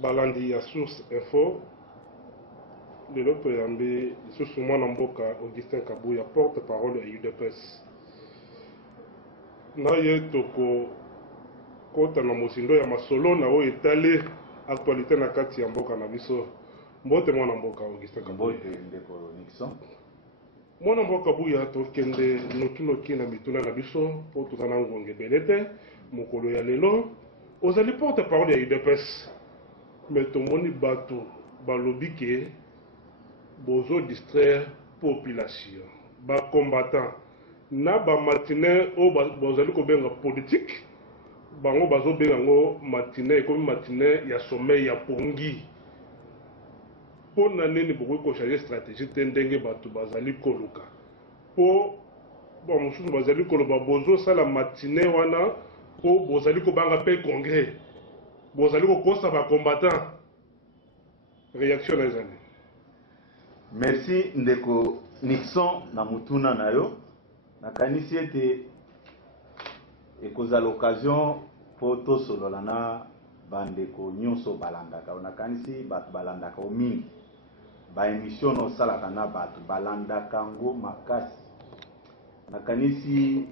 balandi ya Source Info lelo toyambi lisusu mwana mboka Augustin Kabuya, porte-parole ya UDPS. Na ye toko kota na mosindo ya masolo na oyo etali actualité na kati ya mboka na biso. Mbote mwana mboka Augustin Kabuya. Mbote ndeko Nixon. Mwana mboka Buya tokende noki na mituna na biso po tozana ngonge belete mokolo ya lelo ozali porte-parole ya UDPS. Mais tomoni bato balobi ke bozo distraire population ba combattant na ba matinée o bozali ko benga politique bango bazo benga ngo matinée comme matinée ya sommeil ya pongi pona nini boko ko changer stratégie tendenge bato bazali koluka po bon mususu bazali koloba bozo sala matinée wana po bozali ko banga pe congrès bozali ko kosa ba combattant. Réaction les années. Merci ndeko Nixon na mutuna nayo nakanisi ete ekoza l'occasion po tosolola na bandeko nyonso balandaka nakanisi bato balandaka mingi ba émission no salaka na bato balandaka ngo makasi nakanisi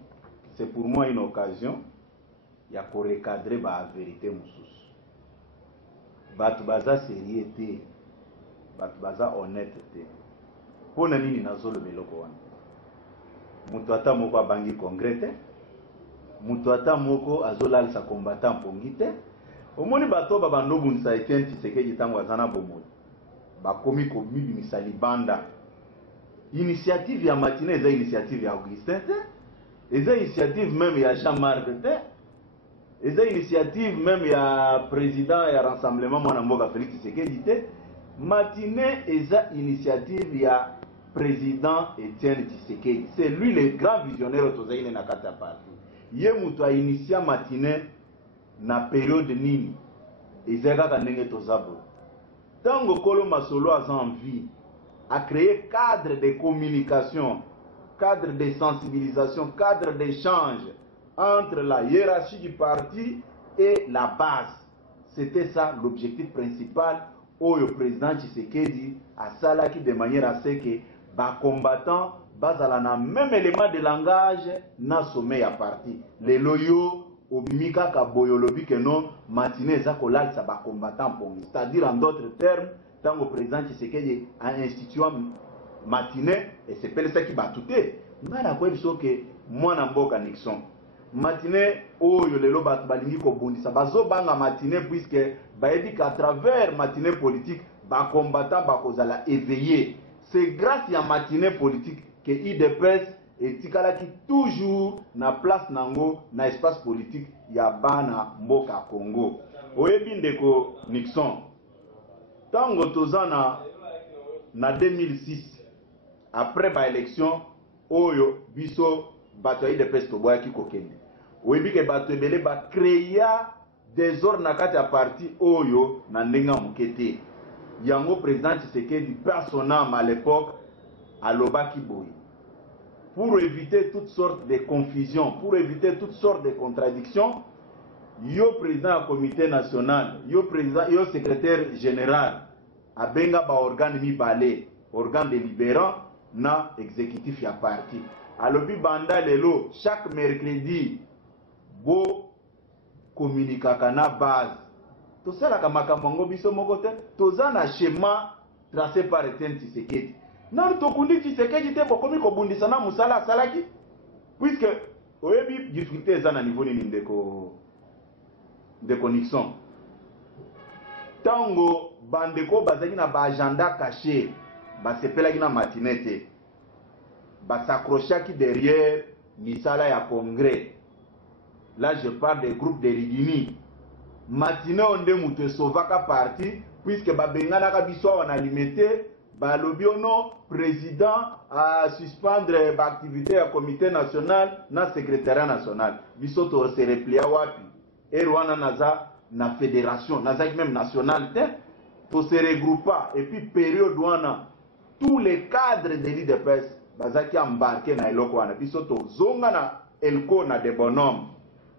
c'est pour moi une occasion ya ko recadrer ba vérité mususu bato baza sérieux te bato baza honnête te pona nini nazolo beloko wana mutu ata moko abangi congrès te mutu ata moko azolalisa combattant pongi te omoni bato babandobundisa Etienne Tshisekedi tango azana bomoi bakomi komibimisa libanda. Initiative ya matinée eza initiative ya Augustin te, eza initiative même ya Jean-Marc te, eza initiative même ya président ya rassemblement mwana mboka Félix Tshisekedi te. Matinée eza initiative ya président Etienne Tshisekedi. C'est lui le grand visionnaire autozaine na kata parti. Ye mutu a initia matinée na période nini ezaka kanenge tozabo. Tango Kolo Masolo a envie à créer cadre de communication, cadre de sensibilisation, cadre d'échange entre la hiérarchie du parti et la base. C'était ça l'objectif principal où le président Tshisekedi a salaki de manière à ce que les combattants basent na même élément de langage na sommet à parti. Les loyaux obimika ka boyolobi que non matinée za kolal sa ba combattant pongi. C'est-à-dire en d'autres termes, tant que le président Tshisekedi a institué matinée et c'est pour ça qui va tout est. Ngana kwa biso que mwana mboka Nixon. Matinée oyo lelo bat balingi ko bundisa bazo banga matinée puisque baebi qu'à travers matinée politique ba combattant ba kozala éveillé. C'est grâce à matinée politique que IDPS et tikalaki toujours na place nango na espace politique ya bana mboka Congo. Oyebi ndeko Nixon. Tango tozana na 2006 après ba élection oyo biso bato ya IDPS to boya ki kokende. Oyebi ke bato ebele ba créer désordre na kati ya parti oyo na ndenga mukete. Yango président Tshisekedi personnellement à l'époque à Lobaki Boy. Pour éviter toutes sortes de confusions, pour éviter toutes sortes de contradictions, yo président du comité national, yo président, yo secrétaire général, a benga ba organe mi balé, organe délibérant, na exécutif ya parti. Alobi banda lelo, chaque mercredi, bo communicaka na base. Tout ça la kamakambo biso mokote, toza na schéma tracé par Etienne Tshisekedi. Non, tokundi Tshisekedi te bokomi ko bundisa na musala salaki puisque oyebi difficulté eza na niveau nini ndeko Nixon. Tango bandeko bazaki na ba agenda caché, ba sepelaki na matinée, ba s'accrochaki derrière misala ya congrès. Là je parle des groupes de Rigini. Matinée onde mutu sovaka parti puisque ba bengana ka biso wana limité. Balobiono président à suspendre l'activité du comité national na secrétariat national. Bisoto se replia wapi. Et Rwanda naza na fédération, naza même nationale to se regroupa et puis période wana tous les cadres de l'IDPS bazaki embarqué na eloko wana. Bisoto zonga na elko na de bonhomme.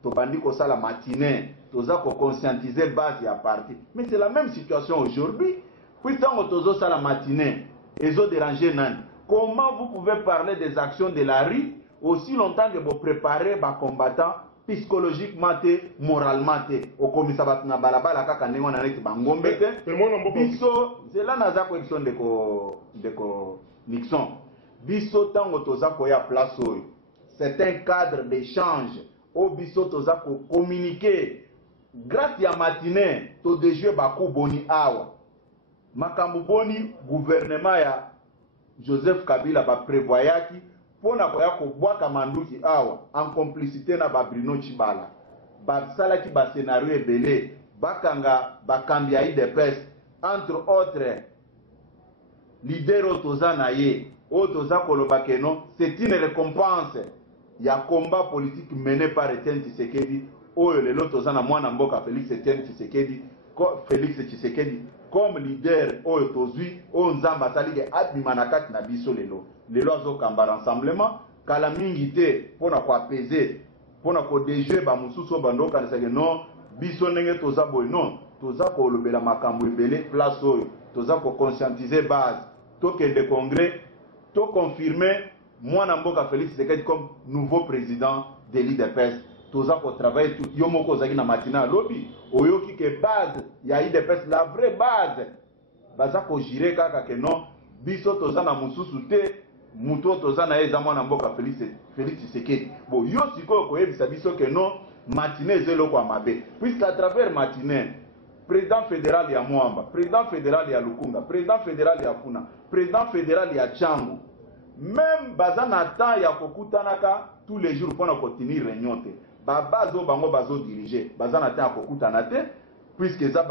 To bandi ko sala matinée toza ko conscientiser base ya parti. Mais c'est la même situation aujourd'hui. Puis tant tozo ça la matinée, ezo déranger nani. Comment vous pouvez parler des actions de la rue aussi longtemps que vous préparez les combattants psychologiquement, moralement, au commissariat na balabala kaka nengo na neti bangombe te. Biso, c'est là naza question de ko Nixon. Biso tango toza ko ya place oyo. C'est un cadre d'échange. Au biso toza ko communiquer. Grâce à matinée, to déjouer baku boni awa. Makambu boni gouvernement ya Joseph Kabila ba prévoyaki pona koya ko bwaka manduki awa en complicité na ba Bruno Chibala. Ba salaki ba scénario ebele bakanga bakambi ya IDPS entre autres leader otoza na ye otoza koloba keno c'est une récompense ya combat politique mené par Etienne Tshisekedi oyo lelo toza na mwana mboka Félix Tshisekedi comme leader oyo tozwi oyo nzamba asalike abima na kati na biso lelo azokamba rassemblement kala mingi te mpona koapaiser mpona kodejue bamosusu oyo bandokanisaki non biso ndenge toza boye non toza kolobela makambo ebele place oyo toza koconscientiser base tokende congrès toconfirme mwana mboka Félix Tshisekedi comme nouveau président de l'IDPS toza ko travailler tout yo moko ozaki na matina lobby oyoki ke base ya IDPS la vraie base baza ko jire kaka ke non biso toza na mususu te muto toza na eza mwana mboka Félix Tshisekedi bo yo sikoyo koyebisa biso ke non matinée ezelo kwa mabe puisque à travers matinée président fédéral ya Mwamba président fédéral ya Lukunga président fédéral ya Funa président fédéral ya Changu même baza na temps ya kokutanaka tous les jours pour continuer réunion te bazo bango bazo diriger baza na temps ya kokutana te puisque ça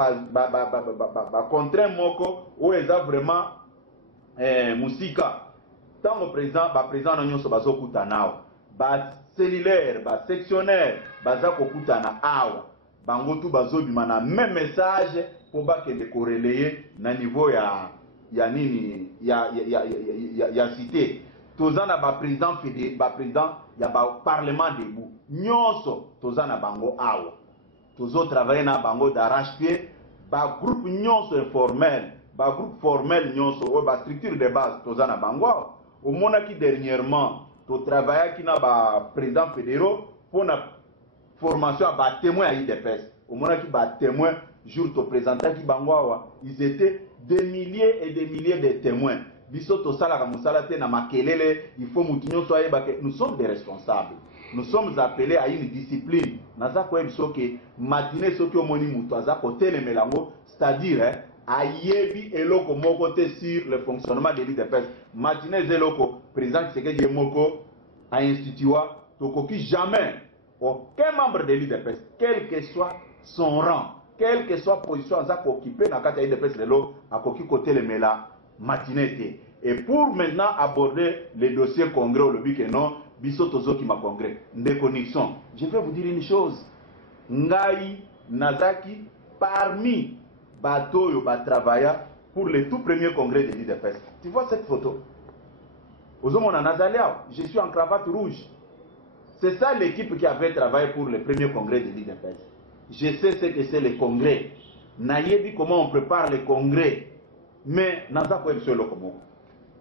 contraint moko ou eza vraiment musika tant président président na nyonso bazo kutana ba cellulaire ba sectionnaire baza kokutana awa bango tout bazo bima na même message pour ba ke de corréler na niveau ya nini ya cité tozana ba président ya ba parlement debout nyonso tozana bango awa tozo travailler na bango d'arrache-pied ba groupe nyonso informel ba groupe formel nyonso o ba structure de base tozana bango au monaki dernièrement to travailler ki na ba président fédéraux pour na formation à ba témoin à IDPS au monaki ba témoin jour to présenter ki bango awa ils étaient des milliers et des milliers de témoins. Bisoto salaka musalate na makelele, il faut mutinyo soye bake. Nous sommes des responsables. Nous sommes appelés à une discipline. Naza ko ebiso ke matinée soki omoni muto azako telemelango, c'est-à-dire ayebi eloko moko te sur le fonctionnement de l'IDPS. Matinée zeloko président Tshisekedi moko a institua tokoki jamais aucun membre de l'IDPS, quel que soit son rang, quelle que soit position à occuper dans le IDPS lelo à côté le mela matinée. Et pour maintenant aborder les dossiers congrès au lobby que non biso tozoki ma congrès ndeko Nixon, je vais vous dire une chose. Ngai Nazaki parmi bateau yo ba travailla pour le tout premier congrès de l'IDPS. Tu vois cette photo? Ozomona Nazalia, je suis en cravate rouge. C'est ça l'équipe qui avait travaillé pour le premier congrès de l'IDPS. Je sais ce que c'est le congrès. Nayebi comment on prépare le congrès. Mais naza ko ebso lokomo.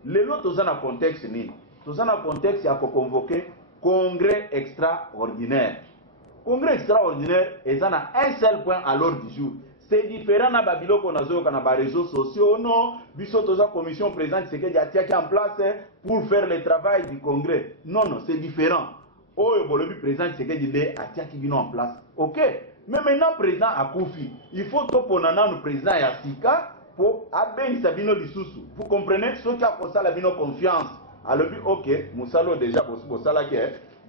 Le lot tozana contexte ni. Tozana contexte ya ko convoquer congrès extraordinaire. Congrès extraordinaire est na un seul point à l'ordre du jour. C'est différent na babiloko nazo kana ba réseaux sociaux non, biso toza commission présidente c'est que ya tiaki en place pour faire le travail du congrès. Non non, c'est différent. Oyo bolobi président c'est que dit atiaki bino en place. OK. Mais maintenant, président a confié. Il faut que le président Yassika pour Aben Sabino Dissoussou. Vous comprenez? Ceux qui ont la bino confiance. Alors, ok, Moussalo déjà pour ça,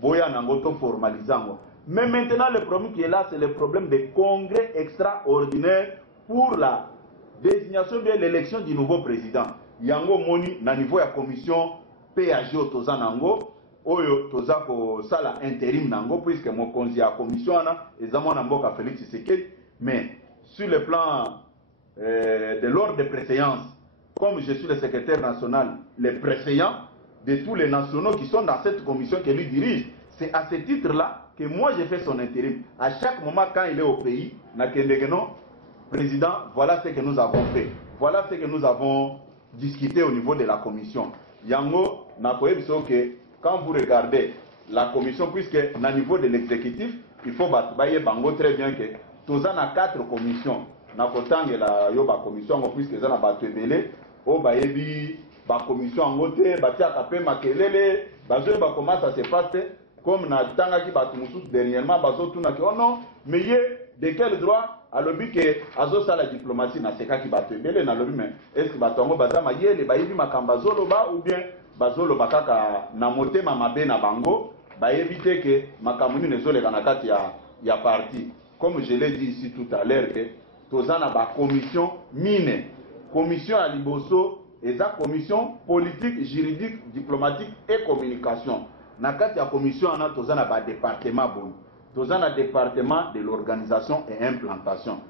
Boya Nangoto formalisant. Mais maintenant, le problème qui est là, c'est le problème des congrès extraordinaires pour la désignation de l'élection du nouveau président. Yango Moni, na niveau de la commission PAG Otozanango. Oyo tozako sala intérim nango puisque mon konzi a commission na ezamo na mboka Félix Tshisekedi mais sur le plan de l'ordre de préséance comme je suis le secrétaire national le préséant de tous les nationaux qui sont dans cette commission que lui dirige c'est à ce titre là que moi j'ai fait son intérim. À chaque moment quand il est au pays, non, président, voilà ce que nous avons fait. Voilà ce que nous avons discuté au niveau de la commission. Yango, que quand vous regardez la commission, puisque au niveau de l'exécutif, il faut bailler bango très bien que tous en a 4 commissions. Na kotange la yo ba commission puisque ça na ba tebele o ba yebi ba commission en côté ba tia kapé makelele ba zo ba comment ça se passe comme na tanga ki ba tumusu dernièrement ba zo tuna que oh non mais de quel droit à l'objet que azo ça la diplomatie na seka ki ba tebele na lobi mais est-ce que ba tongo ba za ma yele ba yebi makamba zolo ba ou bien ba zolo ba kaka na motema mabe na bango ba éviter que makamuni ne zole kana kati ya parti comme je l'ai dit ici tout à l'heure que tozana ba commission mine commission à liboso et ça commission politique juridique diplomatique et communication na kati ya commission ana tozana ba département bon tozana département de l'organisation et implantation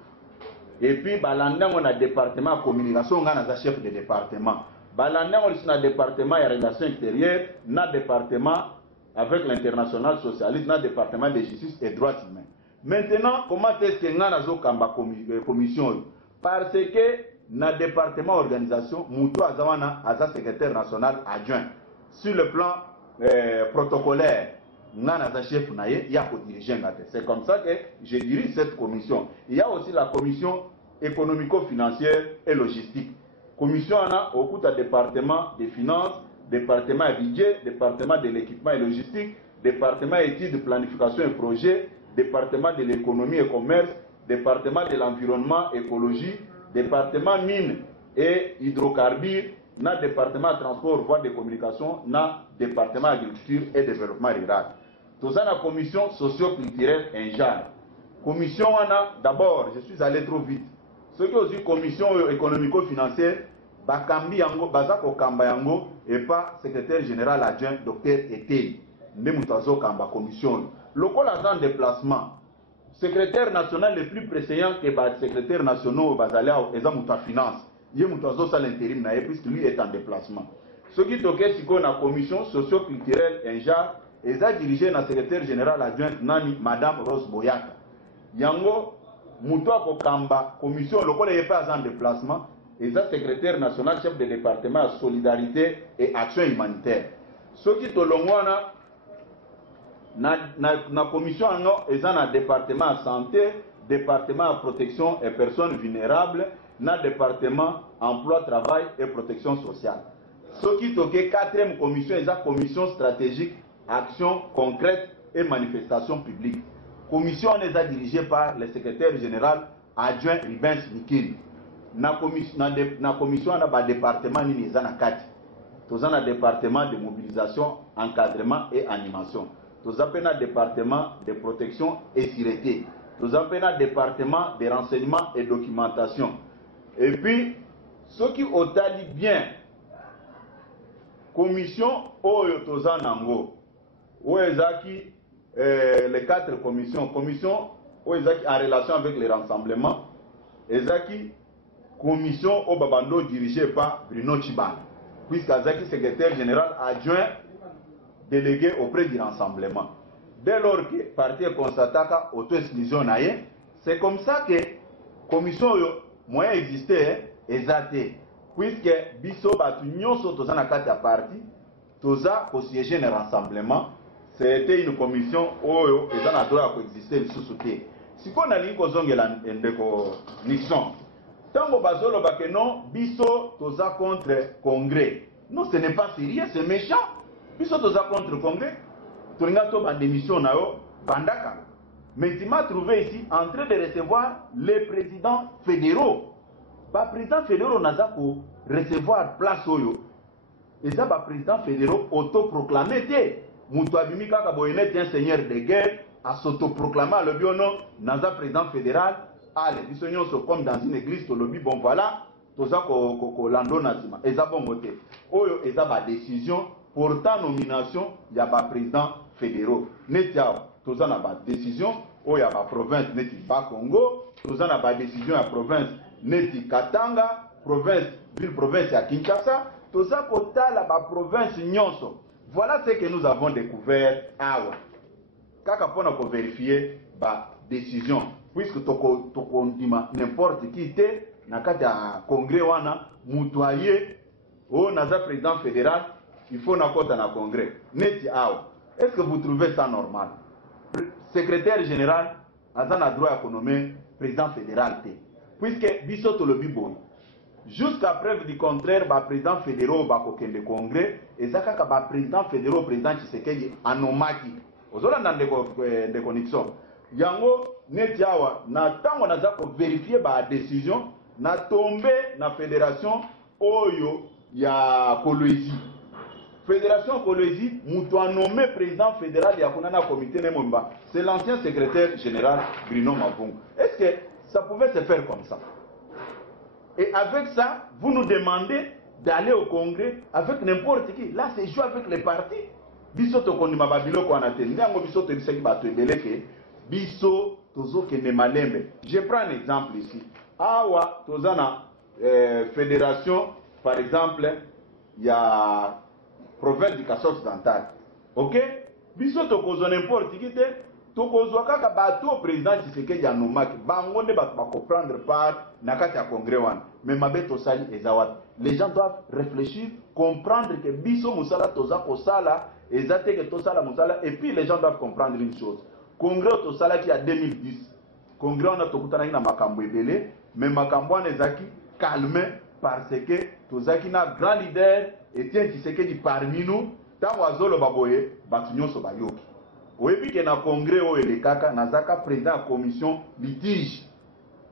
et puis balanda on a département communication ngana za chef de département balanda on na département ya relations extérieures na département avec l'international socialiste na département de justice et droits humains. Maintenant, comment est-ce que nous avons une commission? Parce que dans le département organisation, Moutou Azawana Aza secrétaire national adjoint. Sur le plan protocolaire, nous avons chef il y a un dirigeant. C'est comme ça que je dirige cette commission. Il y a aussi la commission économico-financière et logistique. Commission au cours du département des finances, département budget, département de l'équipement et logistique, département études, planification et projet, département de l'économie et commerce, département de l'environnement, écologie, département mines et hydrocarbures, na département transport, voies de communication, na département agriculture et développement rural. Tout ça, la commission socio-culturelle injare. Commission, d'abord, je suis allé trop vite. Ce qui est aussi commission économico-financière, Bakambi Yango, Bazako Kamba Yango, et pas secrétaire général adjoint, docteur Etei. Ndemutazo Kamba commission. Local agent de déplacement, secrétaire national le plus pressant que le secrétaire national Bazalia et Zamuta Finance. Il y a l'intérim puisque lui est en déplacement. Ce qui toque c'est qu'on a commission socio-culturelle Injar et ça dirigé la secrétaire générale adjointe Nani Madame Rose Boyaka. Yango Moutoa Kokamba commission local n'est pas en déplacement et ça secrétaire national chef de département solidarité et action humanitaire. Ce qui tolongwana na commission ils ont un département santé, département protection et personnes vulnérables, na département emploi, travail et protection sociale. Ce qui est 4e commission, ils ont commission stratégique, action concrète et manifestation publique. Commission les a dirigée par le secrétaire général adjoint Rubens Mikil. Na commission on a département ni les ana 4. Tous un département de mobilisation, encadrement et animation. Nous avons un département de protection et sûreté. Nous avons un département de renseignement et documentation. Et puis, ce qui est bien, commission Oyo Tozan Nango, Oezaki, les 4 commissions, commission Oezaki en relation avec les rassemblements, Ezaki, commission Obabando dirigée par Bruno Chiban, puisqu'Azaki, secrétaire général adjoint, délégué auprès du rassemblement. Dès lors que le parti constataka auto-exclusion, c'est comme ça que la commission moyen existait exacté. Puisque biso batu nyonso toza na kati ya parti, toza ko siéger le rassemblement, c'était une commission oyo eza na droit ko exister lisusu te. Siko na lingi kozongela ndeko Nixon. Tango bazolo bakeno biso toza contre congrès. Non, ce n'est pas sérieux, c'est méchant. Biso toza contre le congrès, tolinga to ba démission na yo bandaka. Mais tu m'as trouvé ici en train de recevoir les présidents fédéraux. Ba président fédéraux naza ko recevoir place oyo. Et ça ba président fédéraux autoproclamé té. Mutu abimi kaka boyene un seigneur de guerre à s'autoproclamer le biono naza président fédéral. Allez, biso nyonso comme dans une église to lobi bon voilà, toza ko lando nazima. Et ça bon moté. Oyo et ça ba décision portant nomination, il y a des présidents fédéraux. Il y a des décisions, il y a des provinces, il y a Congo, il y a des décisions à la province, il y a Katanga, ville province à Kinshasa, il y a la province Nyonso. Voilà ce que nous avons découvert. kaka pona ko vérifier ba décision puisque toko ndima n'importe qui te na kati ya congrès wana mutoyer o naza président fédéral il faut na kota na congrès neti awa. Est-ce que vous trouvez ça normal? Secrétaire général aza na droit ya nommer président fédéral te puisque biso tolobi boy jusqu'à preuve du contraire ba président fédéraux ba kokende congrès ezaka ka ba président fédéraux président Tshisekedi anomaki ozolanda ndeko Nixon yango neti awa na tango naza ko vérifier ba décision na tombe na fédération oyo ya Kolwezi. Fédération Kolwezi mutu a nommé président fédéral ya kuna na comité Nemomba, c'est l'ancien secrétaire général Bruno Mavungu. Est-ce que ça pouvait se faire comme ça? Et avec ça, vous nous demandez d'aller au congrès avec n'importe qui. Là, c'est jouer avec les partis. Biso to kondima babilo ko anatende. Ndango biso to bisaki bato ebeleke. Biso tozo kende malembe. Je prends un exemple ici. Awa tozana fédération, par exemple, il y a province du Kassai occidental. OK? Biso to kozo n'importe qui te. Tokozwa kaka bato président Tshisekedi ya nomaki bango nde bato ba comprendre part na kati ya congrès wana mais mabeto sali ezawat. Les gens doivent réfléchir, comprendre que biso musala toza kosala ezate que tosala musala et puis les gens doivent comprendre une chose. Congrès tosala qui a 2010. Congrès on a tokutana na makambo ebele mais makambo wana ezaki calme parce que tozaki na grand leader Etienne Tshisekedi parmi nous tango azolo baboye bato nyonso bayoki. Oui, que na congrès ou le kaka nazaka président de la commission litige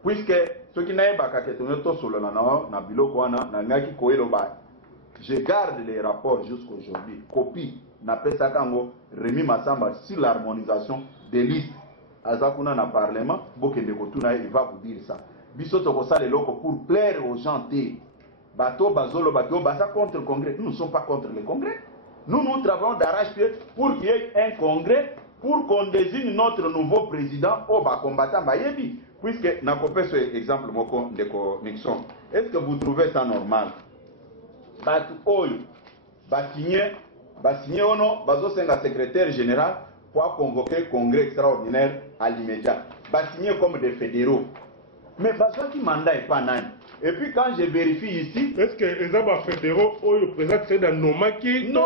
puisque ceux qui n'aiment pas que tout solo na biloko wana na ngaki koelo ba je garde les rapports jusqu'aujourd'hui copie na pesa kango Rémi Massamba sur l'harmonisation des listes azakuna na parlement bokende kotuna il va vous dire ça biso to ko sala loko pour plaire aux gens té bato bazolo bato baza contre le congrès. Nous ne sommes pas contre le congrès. Nous travaillons d'arrache-pied pour qu'il y ait un congrès, pour qu'on désigne notre nouveau président au bas combattant Bayebi. Puisque, n'a pas fait ce exemple de Nixon. Est-ce que vous trouvez ça normal? Batu Oyo, signé ou non, bazo senga secrétaire général pour convoquer congrès extraordinaire à l'immédiat. Signé comme des fédéraux. Mais bazo qui mandat est pas nan. Et puis quand je vérifie ici... Est-ce que les abats fédéraux ont le président c'est dans Nomaki? Non!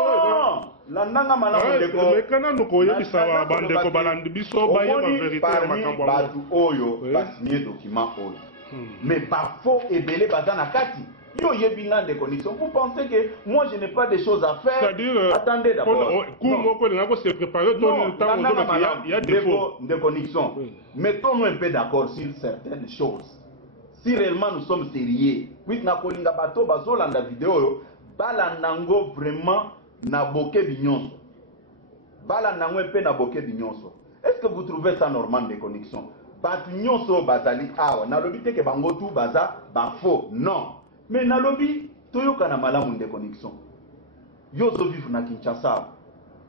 La nanga malamu ndeko... Mais quand nous koye bisawa bandeko balandi biso baye la vérité makambo. Batu oyo basigné document oyo. Mais pas faux et belé bazana kati. Yo yebina de conditions. Vous pensez que moi je n'ai pas de choses à faire? C'est-à-dire... Attendez d'abord. Comment on se préparer dans le temps où il y a des faux. De connexion. Mettons-nous un peu d'accord sur certaines choses. Si réellement nous sommes sérieux, puis na kolinga bato bazolanda vidéo balandango vraiment na boke binyonso. Balandango pe na boke binyonso. Est-ce que vous trouvez ça normal de connexion? Batu nyonso bazali awa na lobi te ke bango tout baza ba faux. Non. Mais na lobi toyoka na malamu de connexion. Yozo vivre na Kinshasa.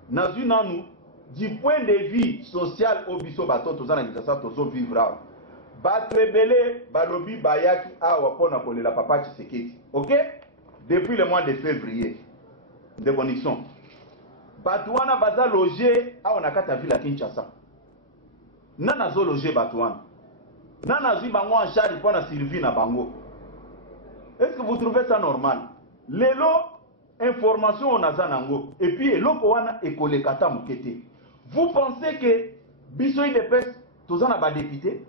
Na nanu du point de vue social obiso bato tozana Kinshasa tozo vivre awa. Batrebele balobi bayaki awa pona kolela papa Tshisekedi. OK? Depuis le mois de février. De connexion. Batouana baza logé awa na kata ville à Kinshasa. Nana zo logé Batouana. Nana zui bango en charge pona Sylvie na bango. Est-ce que vous trouvez ça normal? Lelo information on a zanango et puis eloko wana ekole kata mukete. Vous pensez que bisoyi de pes tozana ba député?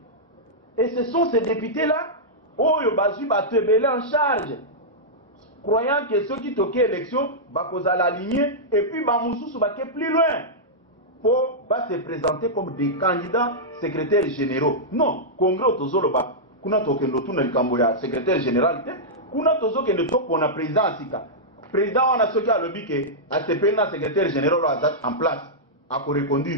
Et ce sont ces députés-là, Oyo Bazu Batebele en charge, croyant que ceux qui toquent l'élection, vont l'aligner, et puis Bamoussou va plus loin, pour se présenter comme des candidats secrétaires généraux. Non, Congrès Tozoloba, Kuna Tokendo Tuna Kamboya, secrétaire général, Kuna Tozo Kendo Tok, on a président Asika. Président, on a ce qui a le bic, à ce pays, secrétaire général en place, à correspondre.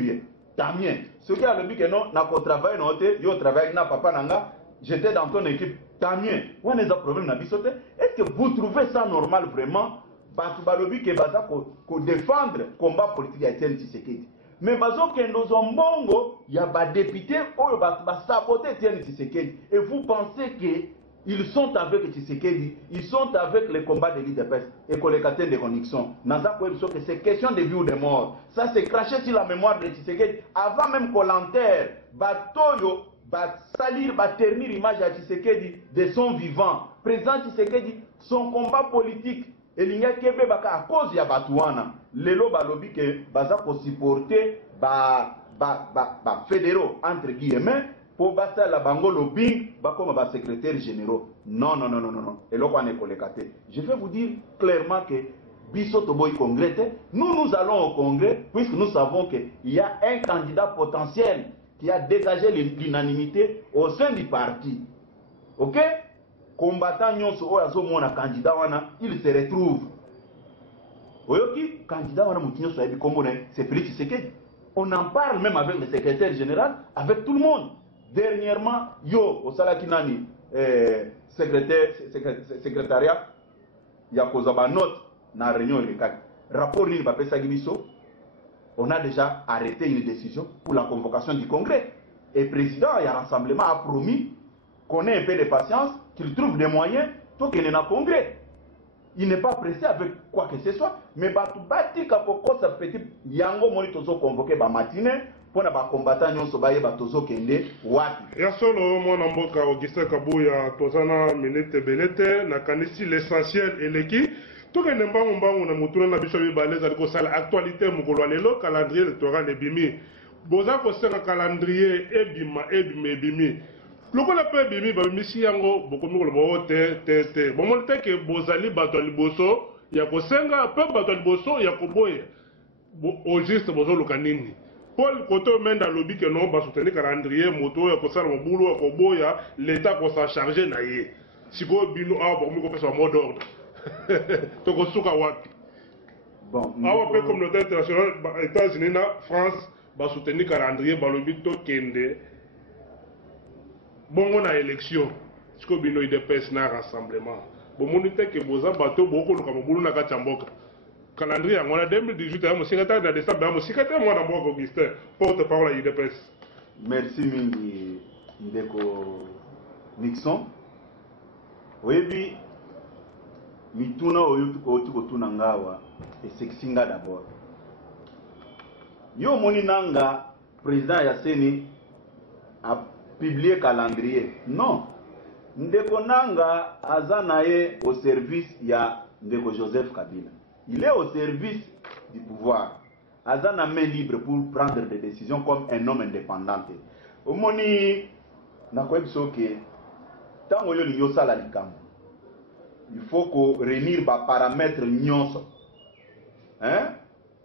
Tamien, ce qui a le but que non, n'a pas travaillé, yo travaille, n'a papa nanga, j'étais dans ton équipe. Tamien, où est le problème na bisote? Est-ce que vous trouvez ça normal vraiment? Batu balobi que baza ko défendre combat politique à Etienne Tshisekedi. Mais bazo que nos ombongo, il y a des députés ou ba saboter Etienne Tshisekedi. Et vous pensez que Ils sont avec Tshisekedi, ils sont avec les combats de l'IDPS et collecataires de connexion. Que c'est question de vie ou de mort. Ça c'est craché sur la mémoire de Tshisekedi. Avant même qu'on l'enterre, Batoyo, salir, ternir l'image à Tshisekedi de son vivant. Président Tshisekedi, son combat politique, et à cause de Batouana, lelo balobi que baza ko supporter fédéraux entre guillemets pour basa la bango lobbying comme secrétaire généraux. Non. Et là on est collecté. Je vais vous dire clairement que biso toboy congrès, nous allons au congrès puisque nous savons qu'il y a un candidat potentiel qui a dégagé l'unanimité au sein du parti. OK? Combattant nyonso oyo azomona candidat wana, il se retrouve. Oyoki candidat wana mutinyo so yebi kombo c'est Félix Tshisekedi. On en parle même avec le secrétaire général, avec tout le monde. Dernièrement, yo osalaki nani secrétariat ya kozaba note na réunion elekaki. Rapport nini bapesaki biso, on a déjà arrêté une décision pour la convocation du congrès. Et le président et le rassemblement a promis qu'on ait un peu de patience, qu'il trouve des moyens pour qu'il y ait un congrès. Il n'est pas pressé avec quoi que ce soit, mais bati kapoko sa petit yango moni tozo convoqué ba matinée pour na ba combattant nyonso ba yeba tozo kende wapi. Ya solo mwana mboka Augustin Kabuya tozana minute belete na kanisi l'essentiel eleki tokende mbangu na mutuna na biso bibaleza liko sala actualité mukolo lelo calendrier électoral ebimi boza ko sera calendrier ebimi lokola pe bimi babimisi yango bokomi koloba te bomoni te ke bozali bato ya liboso ya kosenga pe bato ya liboso ya koboya au juste bozoluka nini Paul koto menda alobi ke non basoutenir calendrier moto ya kosala mobulu ya koboya l'état kosa charger na ye sikoyo bino awa bokomi kopesa mot d'ordre tokosuka wapi awa pe communauté internationale États-Unis na France basoutenir calendrier balobi tokende bongo na élection sikoyo bino IDPS na rassemblement bomoni te ke boza bato bokoluka mobulu na kati ya mboka calendrier yango na 2018 ya mosikata na décembre ya mosikata mwana mboka Augustin porte-parole ya IDPS. Merci mingi ndeko Nixon. Oyebi mituna oyo tukotuna ngawa esekisinga d'abord. Yo moni nanga président ya Seni a publié calendrier. Non. Ndeko nanga azanaye au service ya ndeko Joseph Kabila. Il est au service du pouvoir. Azana main libre pour prendre des décisions comme un homme indépendant. Omoni nakoyebiso ke tango yo linyo sala likambo. Il faut que réunir ba paramètres nyonso.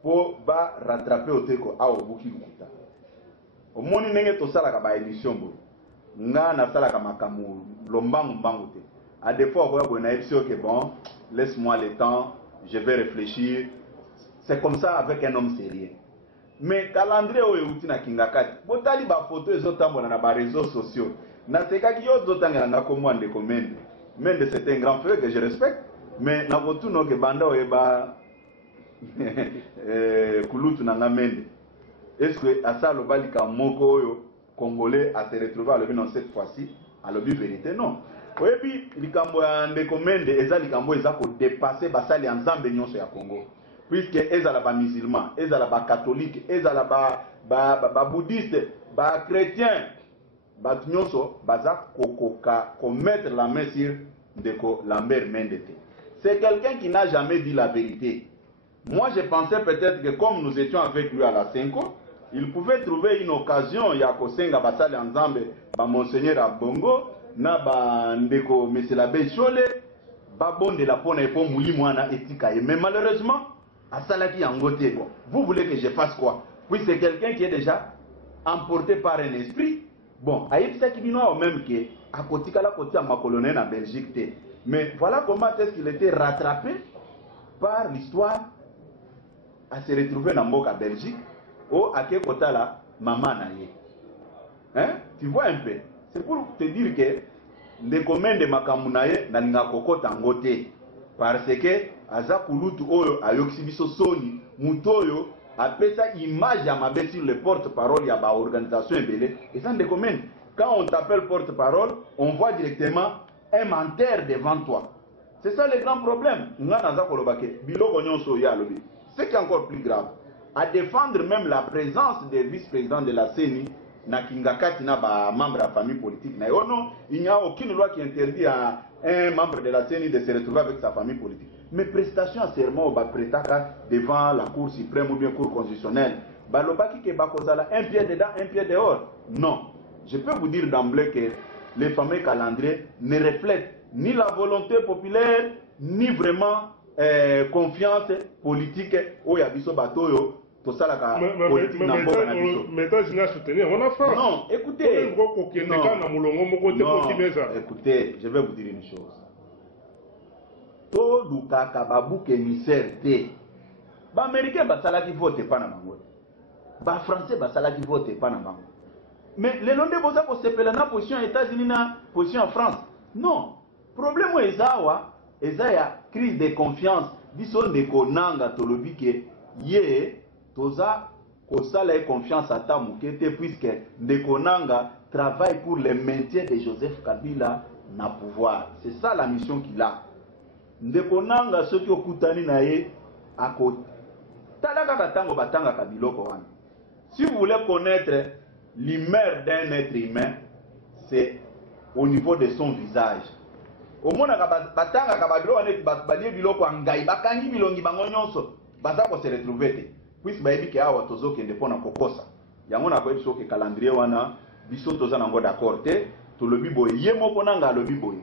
Pour ba rattraper au teko a obuki lukuta. Omoni nenge to sala ka ba émission bo. Nga na sala ka makamu lombangu te. À des fois ko na episode que bon, laisse-moi le temps, je vais réfléchir. C'est comme ça avec un homme sérieux. Mais calendrier oyo uti na kingakati. Botali ba photo ezotambola na ba réseaux sociaux. Na sekaki yo zotanga na ko mwande komende. Mende c'est un grand frère que je respecte, mais na botuno ke banda oyeba kulutu na ngamende. Est-ce que asa lo balika moko oyo congolais a se retrouver à le non cette fois-ci à le vérité non. Oyebi likambo ya ndekomende eza likambo eza ko dépasser basali ensemble nyonso ya Congo. Puisque ezala ba musulman, ezala ba catholique, ezala ba bouddhiste, ba chrétien, ba nyonso baza kokoka ko mettre la main sur ndeko Lambert Mendete. C'est quelqu'un qui n'a jamais dit la vérité. Moi je pensais peut-être que comme nous étions avec lui à la Senko, il pouvait trouver une occasion ya kosenga basali ensemble ba monseigneur Abongo na ba ndeko monsieur l'abbé Chole ba bonde la pona epo muli mwana etika. Mais malheureusement à salaki yangote bon. Vous voulez que je fasse quoi? Puis c'est quelqu'un qui est déjà emporté par un esprit. Bon, aïpsa qui bino même que à côté la côté à ma colonel en Belgique. Mais voilà comment est-ce qu'il était rattrapé par l'histoire à se retrouver dans Mboka Belgique ou à quel côté là maman naïe. Hein? Tu vois un peu. C'est pour te dire que les communs de Makamunaye n'alinga kokota ngote parce que aza kulutu oyo ayoksibiso soni mutoyo apesa image ya mabe sur le porte-parole ya ba organisation ebele et ça de communes. Quand on t'appelle porte-parole, on voit directement un menteur devant toi. C'est ça le grand problème. Ce qui est encore plus grave, à défendre même la présence des vice-présidents de la CENI, membre de la famille politique. Il n'y a aucune loi qui interdit à un membre de la CENI de se retrouver avec sa famille politique. Mais prestation à serment devant la Cour suprême ou bien Cour constitutionnelle, un pied dedans, un pied dehors. Non. Je peux vous dire d'emblée que les fameux calendriers ne reflètent ni la volonté populaire, ni vraiment confiance politique au Yabiso Batoyo. Tout ça, la politique n'a pas non, écoutez. Non, écoutez, je vais vous dire une chose. Tout le Kakababu qui émissaire te. Les Américains, ils votent pas na bango. Les Français, ils votent pas na bango. Mais les Londres, ils se pèlent na position aux États-Unis, na position en France. Non. Le problème est qu'il y a crise de confiance. Biso ndeko nanga tolobi ke ye toza kosala confiance à Tamukete puisque ndeko nanga travaille pour le maintien de Joseph Kabila na pouvoir. C'est ça la mission qu'il a. Ndeko nanga ceux qui okutani na ye à côté. Talaka katango batanga kabiloko wana. Si vous voulez connaître l'humeur d'un être humain, c'est au niveau de son visage. Au moins, batanga kababilo wane balie biloko angai bakangi bilongi bango nyonso baza ko se retrouver. Puisque bayebi ke awa tozo kende pona kokosa. Yango na ko biso ke calendrier wana biso toza nango d'accord te, to lobi boye ye moko nanga lobi boye.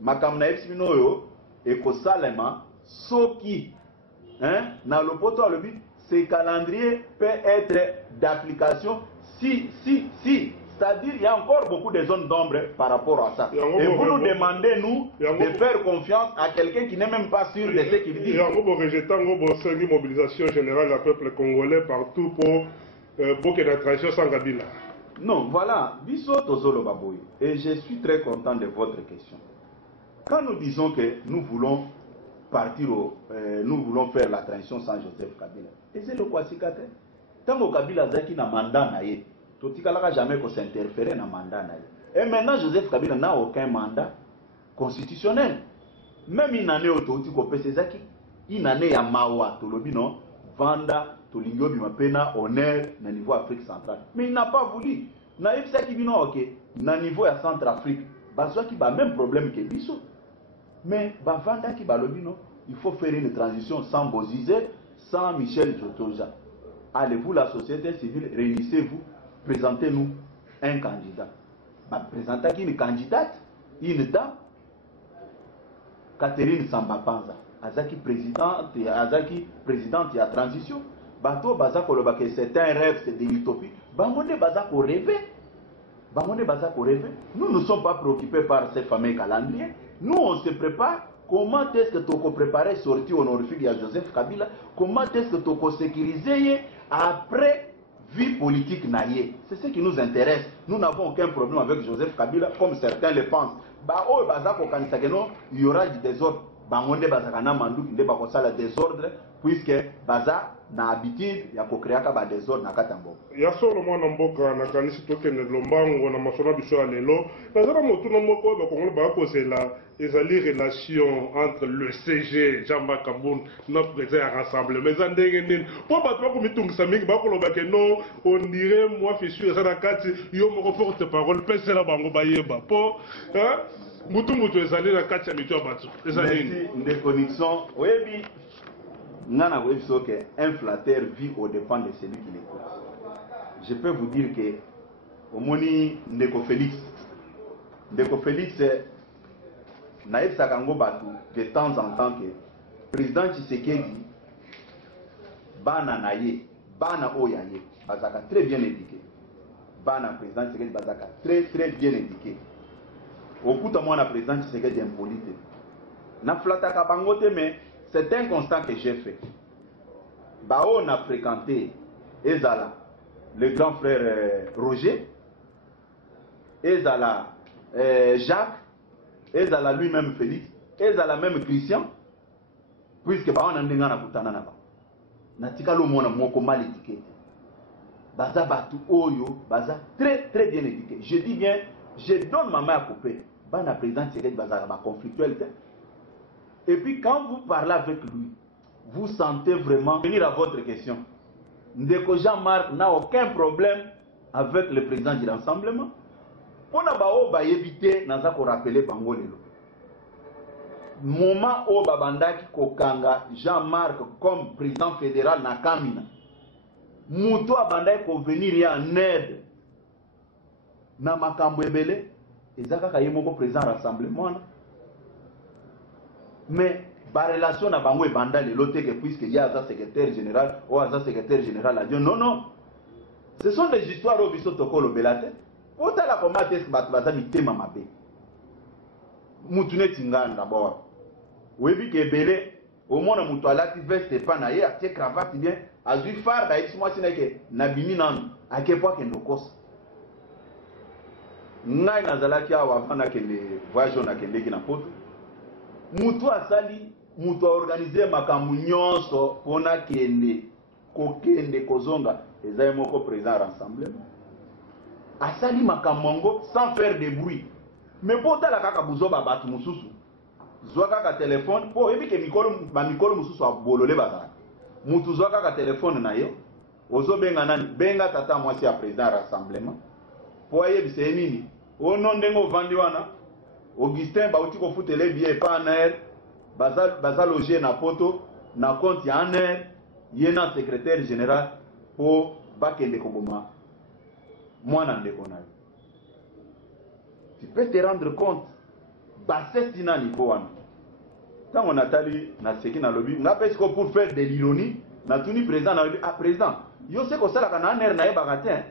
Makam na ebisino yo ekosalema soki na lopoto lobi ce calendrier peut être d'application si c'est-à-dire il y a encore beaucoup de zones d'ombre par rapport à ça. Et vous nous demandez, nous, de faire confiance à quelqu'un qui n'est même pas sûr de ce qu'il dit. Il y a une mobilisation générale du peuple congolais partout pour que la transition sans Kabila. Non, voilà. Biso Tozolo Baboy. Et je suis très content de votre question. Quand nous disons que nous voulons partir, nous voulons faire la transition sans Joseph Kabila, et c'est le quoi sikate. Tant que Kabila Zaki n'a mandat naïe. Totikalaka jamais qu'on s'interférer dans le mandat. Et maintenant, Joseph Kabila n'a aucun mandat constitutionnel. Même une année au Totiko Pesezaki, une année à Mawa, Tolobino, Vanda, Tolingyo Bimapena, honneur, na niveau Afrique centrale. Mais il n'a pas voulu. Naïf Saki Bino, ok, na niveau à Centrafrique, Bazoua qui a le même problème que Bissot. Mais Vanda qui Balobino, il faut faire une transition sans Bozizé, sans Michel Jotoja. Allez-vous, la société civile, réunissez-vous. Présentez-nous un candidat. Présentez une candidate, une dame, Catherine Samba-Panza, Azaki présidente de la transition. Bato Bazako Lobake, c'est un rêve, c'est de l'utopie. Bangonde Bazako rêver. Nous ne sommes pas préoccupés par ces fameux calendriers. Nous, on se prépare. Comment est-ce que tu peux préparer sortie honorifique à Joseph Kabila? Comment est-ce que tu peux sécuriser après vie politique naïe? C'est ce qui nous intéresse. Nous n'avons aucun problème avec Joseph Kabila, comme certains le pensent. Il y aura du désordre. Bangonde Bazakana Mandou qui débat ça le désordre, puisque Baza na habitude ya kokreaka ba désordre na katambo. Ya solo mwana mboka na kanisi tokende lombango na masona biso ya lelo. Nazala motuna moko ba kongolo ba kozela ezali relation entre le CG Jamba Kaboun na président à rassemblement. Mais ndenge nini po bato ko mitungisa mingi ba koloba ke no on dirait moi fichu ça na kati yo moko porte parole pese la bango bayeba po mutu ezali na kati ya mitu ya bato ezali des connexions oyebi nana webiso que un flatteur vit au dépend de celui qui l'écoute. Je peux vous dire que au moni Ndeko Félix naïf sakango batu de temps en temps que président Tshisekedi bana naye bana oyaye bazaka très bien éduqué. Bana président Tshisekedi bazaka très bien éduqué. Au coup de moi, la présidente Tshisekedi est impolite. Na flataka bangote, mais c'est un constat que j'ai fait. Bao on a fréquenté Ezala, le grand frère Roger, Ezala Jacques, Ezala lui-même Félix, Ezala même Christian, puisque Bao on a ndengana kutana naba. Natika lo mona moko mal éduqué. Baza batu oyo, baza très bien éduqué. Je dis bien, je donne ma main à couper. le président Tshisekedi va conflictuel. Et puis quand vous parlez avec lui, vous sentez vraiment venir à votre question. Ndeko Jean-Marc n'a aucun problème avec le président du rassemblement. On a évité de rappeler Bango Lelo. Moment où Babandaki Kokanga Jean-Marc comme président fédéral na Kamina. Mouto Abandaki ko venir en aide. Na makambo ebele ezaka kayemoko président rassemblement. Mais la relation na bango ebanda lelo te que puisque il y a un secrétaire général ou un secrétaire général a dit non. Ce sont des histoires au biso tokolo belate. Ota la comment est-ce que baza mitema mabe. Mutune tingana d'abord. Webi ke belé au moins mutu alati veste pa na ye atie cravate bien azui phare da ismo sineke na bimi nan akepo ke ndokos. Ngai nazalaki awa afana ke le voyage na kendeki na poto. Mutu asali mutu organiser makambo nyonso pona kende kokende kozonga ezaye moko président rassemblement. Asali makambo sans faire de bruit. Mais pour la kaka buzoba batu mususu. Zwa kaka téléphone po ebi ke mikolo mususu abolole bazala. Mutu zwa kaka téléphone na yo. Ozo benga nani? Benga tata mwasi ya président rassemblement. Po ayebise nini? Ono ndengo vandi wana. Augustin bauti ko futele billet pa na air. Baza loger na poto na compte ya aner. Yena secrétaire général po bakende koboma. Mwana ndeko na yo. Tu peux te rendre compte. Basse tina niveau wana. Tant on a tali na seki na lobby, na pesco pour faire de l'ironie, na tuni président na lobby à président. Yo se ko sala kana aner na yeba gatin.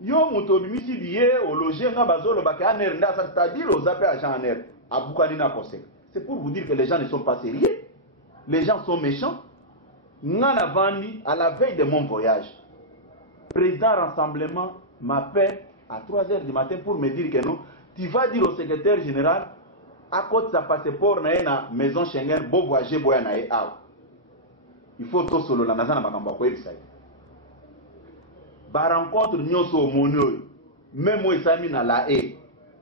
Yo muto bimisi biye au loger nga bazolo baka aner nda ça c'est-à-dire aux appels agent aner abukani na kosek. C'est pour vous dire que les gens ne sont pas sérieux. Les gens sont méchants. Ngana vandi à la veille de mon voyage. Président rassemblement m'appelle à 3h du matin pour me dire que non, tu vas dire au secrétaire général à cause de sa passeport na maison Schengen bo voyager boya na e aw. Il faut to solo la nazana makamba ko ebisa. Ba rencontre nyoso monyo même moi sami na la e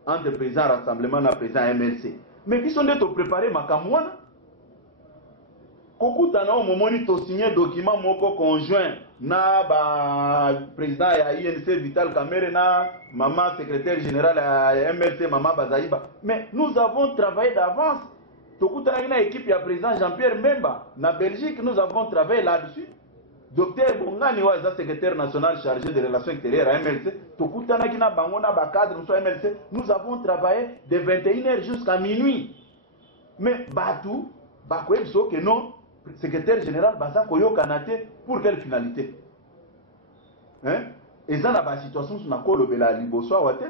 entre président rassemblement na président MLC. Mais ils sont de préparer makamwana. Kokuta na momoni to signer document moko conjoint na ba président ya INC Vital Kamerhe na maman secrétaire général à MLC maman Bazaïba. Mais nous avons travaillé d'avance. Tokuta na équipe ya président Jean-Pierre Mbemba na Belgique, nous avons travaillé là-dessus. Docteur Bongani wa secrétaire national chargé des relations extérieures à MLC, Tokuta na kina bangona ba cadre sur MLC, nous avons travaillé de 21h jusqu'à minuit. Mais Batou, Bakwebso que non secrétaire général Baza Koyo Kanate pour quelle finalité? Hein? Et ça la situation sur la kolobela liboso wate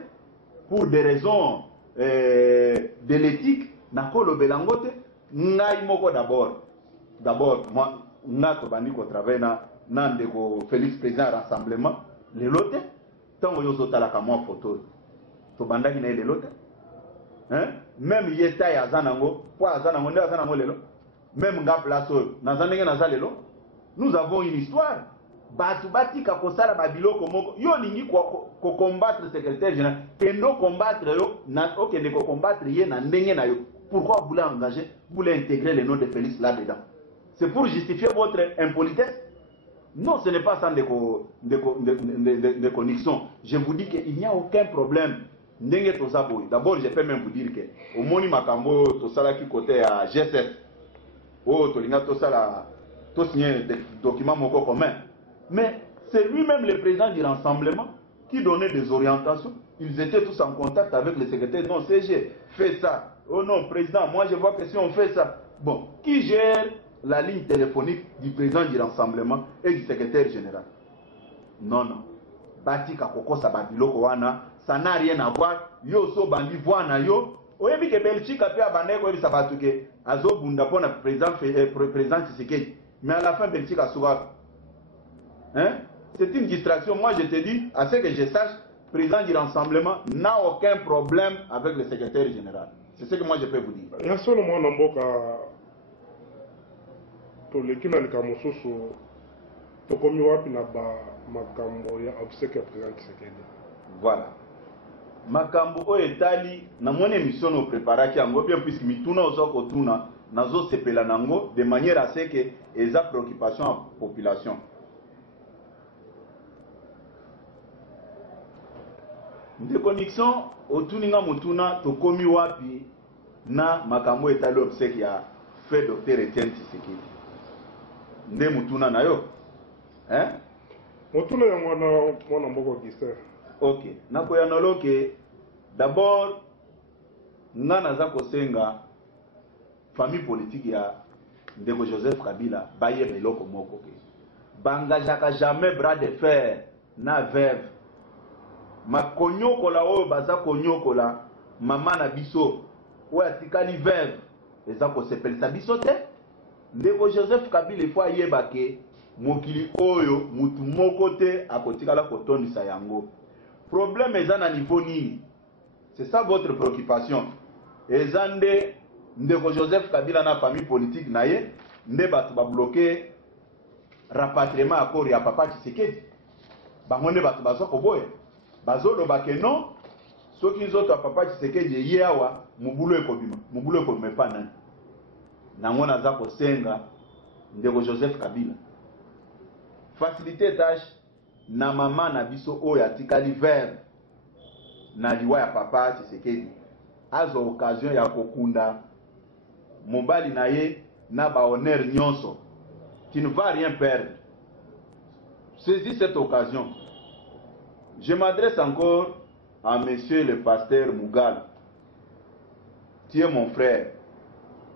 pour des raisons de l'éthique na kolobela ngote ngai moko d'abord moi nato bandi ko travailler na ndeko Félix président rassemblement le lote tango yo zotala ka moi photo to bandaki na le lote hein même yeta ya zanango po azanango nde azanango lelo. Même nga place nazandenge nazalelo nous avons une histoire batu batika kosala babiloko moko yo lingi ko combattre secrétaire général kendo combattre yo na okende ko combattre ye na ndenge na yo. Pourquoi vous voulez engager, vous voulez intégrer le nom de Félix là-dedans? C'est pour justifier votre impolitesse? Non, ce n'est pas ça de connexion. Je vous dis qu'il n'y a aucun problème. D'abord, je peux même vous dire que au Moni Makambo, tout ça qui côté à GSF, tout signé des documents communs. Mais c'est lui-même le président du rassemblement qui donnait des orientations. Ils étaient tous en contact avec le secrétaire. Non, CG, fais ça. Oh non, président, moi je vois que si on fait ça. Bon, qui gère la ligne téléphonique du président du rassemblement et du secrétaire général? Non. Batika Koko Sababiloko wana, ça n'a rien à voir. Yo so bandi voana yo. Oyebi ke Belgique a fait abandonner ko ebi sabatuke. Azo bunda pona président Tshisekedi. Mais à la fin Belgique a souvent. Hein? C'est une distraction. Moi je te dis, à ce que je sache, le président du rassemblement n'a aucun problème avec le secrétaire général. C'est ce que moi je peux vous dire. Il y a seulement un mboka pour les qui n'ont pas mosusu to komi wapi na ba makambo ya obsèque ya président Tshisekedi. Voilà. makambo oyo etali na moni émission no préparaki yango bien puisque mituna ozo kotuna nazo sepela nango de manière à ce que eza préoccupation à population. Ndeko Nixon otuninga mutuna tokomi wapi na makambo etali obsèque ya fait docteur Etienne Tshisekedi. Nde mutuna na yo? Hein? Mutuna ya mwana mboko Gisèle. Ok, nakoyanoloke d'abord nga naza kosenga famille politique ya ndeko Joseph Kabila bayeba eloko moko ke bangajaka jamais bras de fer na veuve makonyokola oyo baza konyokola mama na biso oyo atikali veuve eza kosepelisa biso te. Ndeko Joseph Kabila ifo ayeba ke mokili oyo mutu moko te akotikala kotondisa yango. Problème est à niveau nini? C'est ça votre préoccupation. Ezande ndeko Joseph Kabila na famille politique naye nde batu ba bloquer rapatriement accord ya papa Tshisekedi. Bango nde batu bazo koboya. Bazolo bake non soki nzoto papa Tshisekedi ye awa mubulo ekobima pa nani. Nango naza kosenga ndeko Joseph Kabila. Faciliter tâche na mama na biso oyo atikali veuve na liwa ya papa Tshisekedi azo occasion ya kokunda mobali na ye na ba honneur nyonso. Tu ne vas rien perdre. Saisis cette occasion. Je m'adresse encore à monsieur le pasteur Mugal. Tu es mon frère.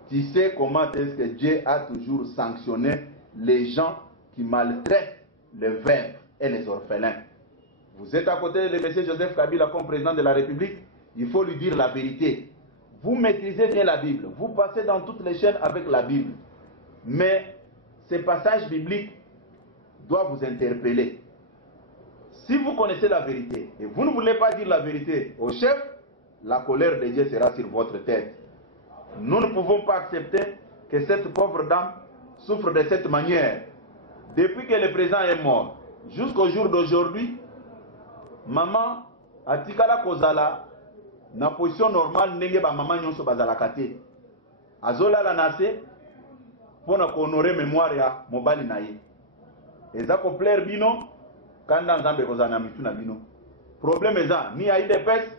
Tu sais comment est-ce que Dieu a toujours sanctionné les gens qui maltraitent les veuves et les orphelins. Vous êtes à côté de M. Joseph Kabila comme président de la République, il faut lui dire la vérité. Vous maîtrisez bien la Bible, vous passez dans toutes les chaînes avec la Bible. Mais ces passages bibliques doivent vous interpeller. Si vous connaissez la vérité et vous ne voulez pas dire la vérité au chef, la colère de Dieu sera sur votre tête. Nous ne pouvons pas accepter que cette pauvre dame souffre de cette manière. Depuis que le président est mort, jusqu'au jour d'aujourd'hui, maman atikala kozala na position normale ndenge ba maman nyonso bazala kate. Azola la nase pona ko honorer mémoire ya mobali na ye. Eza ko plaire bino kanda nzambe kozala na mitu na bino. Problème eza ni ya IDPS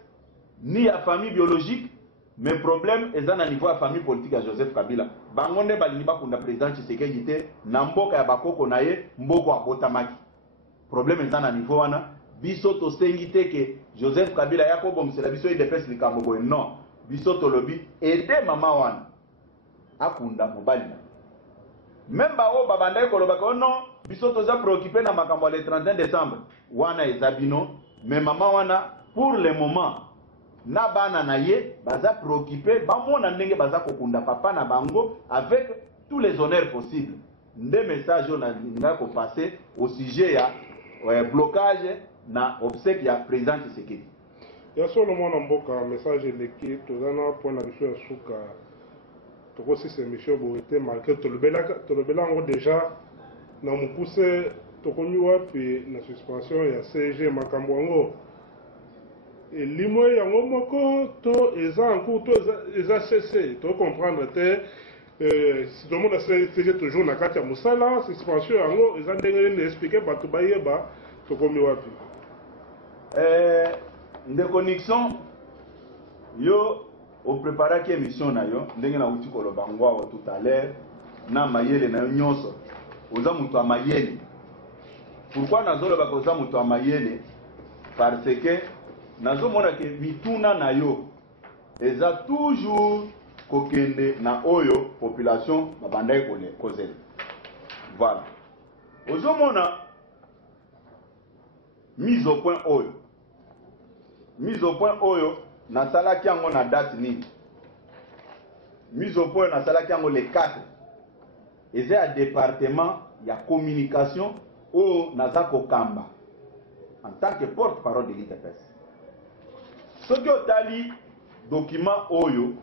ni ya famille biologique, mais problème eza na niveau ya famille politique ya Joseph Kabila. Bango nde balingi bakunda président Tshisekedi te na mboka ya bakoko na ye mboko abotamaki. Problème eza na niveau wana biso tosengi te ke Joseph Kabila ya kobomsela biso IDPS likambo boye non. Biso tolobi ede mama wana akunda mobali na. Même ba o babanda koloba ko non biso toza préoccupé na makambo le 31 décembre wana ezabino, mais mama wana pour le moment na bana na ye baza préoccupé bamona ndenge baza kokunda papa na bango avec tous les honneurs possibles. Nde message on a nga ko passer au sujet ya blocage na obsèque ya président Tshisekedi. Ya solo mwana mboka message leki tozana pona biso ya suka tokosi se mission boete malgré tolobela ngo déjà na mukuse tokomi wapi na suspension ya CG makambo ngo elimo yango moko to eza en cours to eza cessé to comprendre te si tout le monde a CG toujours na kati ya musala suspension yango eza ndenge ni expliquer bato bayeba tokomi wapi. Ndeko Nixon yo o préparaki émission na yo ndenge na uti koloba ngwa tout à l'heure na mayele na nyonso oza mutu amayele. Pourquoi nazoloba ko oza mutu amayele? Parce que nazomona ke mituna na yo eza toujours kokende na oyo population babandai kozela. Voilà. Ozomona mise au point oyo. Mise au point oyo na salaki yango na date nini. Mise au point na salaki yango le 4. Eza à département ya communication o nazako kamba en tant que porte-parole de l'IDPS. Soki otali document oyo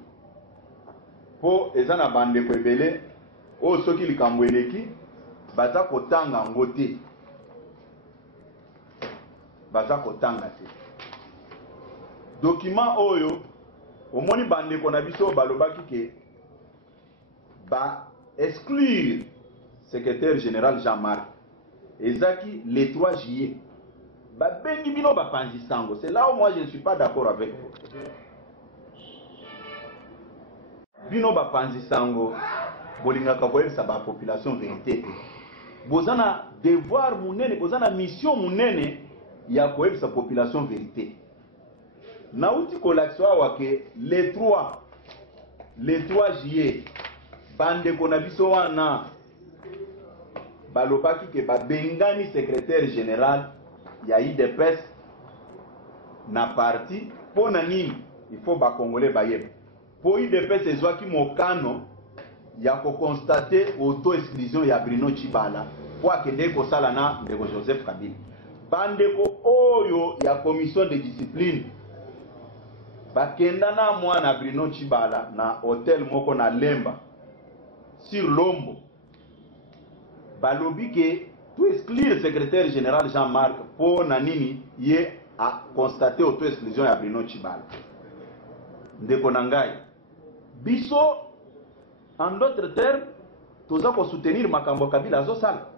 po eza na bandeko ebele o soki likambo eleki baza kotanga ngo te. Baza kotanga te. document oyo omoni bandeko na biso balobaki ke ba exclure secrétaire général Jean-Marc ezaki le 3 juillet ba bengi bino ba panzi sango. C'est là où moi je ne suis pas d'accord avec vous. Bino ba panzi sango bolingaka koyebisa ba population vérité. Bozana devoir munene, bozana mission munene ya koyebisa population vérité. Nauti kolakso awa ke le 3 juillet bande konabiso wana balobaki ke babengani secrétaire général ya IDPS na parti pona nini il faut ba congolais bayeba po IDPS ezwaki mokano ya ko constater auto exclusion ya Bruno Tshibala po akende ko sala na ndeko Joseph Kabila bandeko oyo ya commission de discipline bakenda na mwana Bruno Tshibala na hotel moko na Lemba sur Lombo balobi ke to exclure secrétaire général Jean-Marc pour nanini ye a constaté auto exclusion ya Bruno Tshibala. Ndeko nangai biso en d'autres termes toza ko soutenir makambo Kabila azo sala.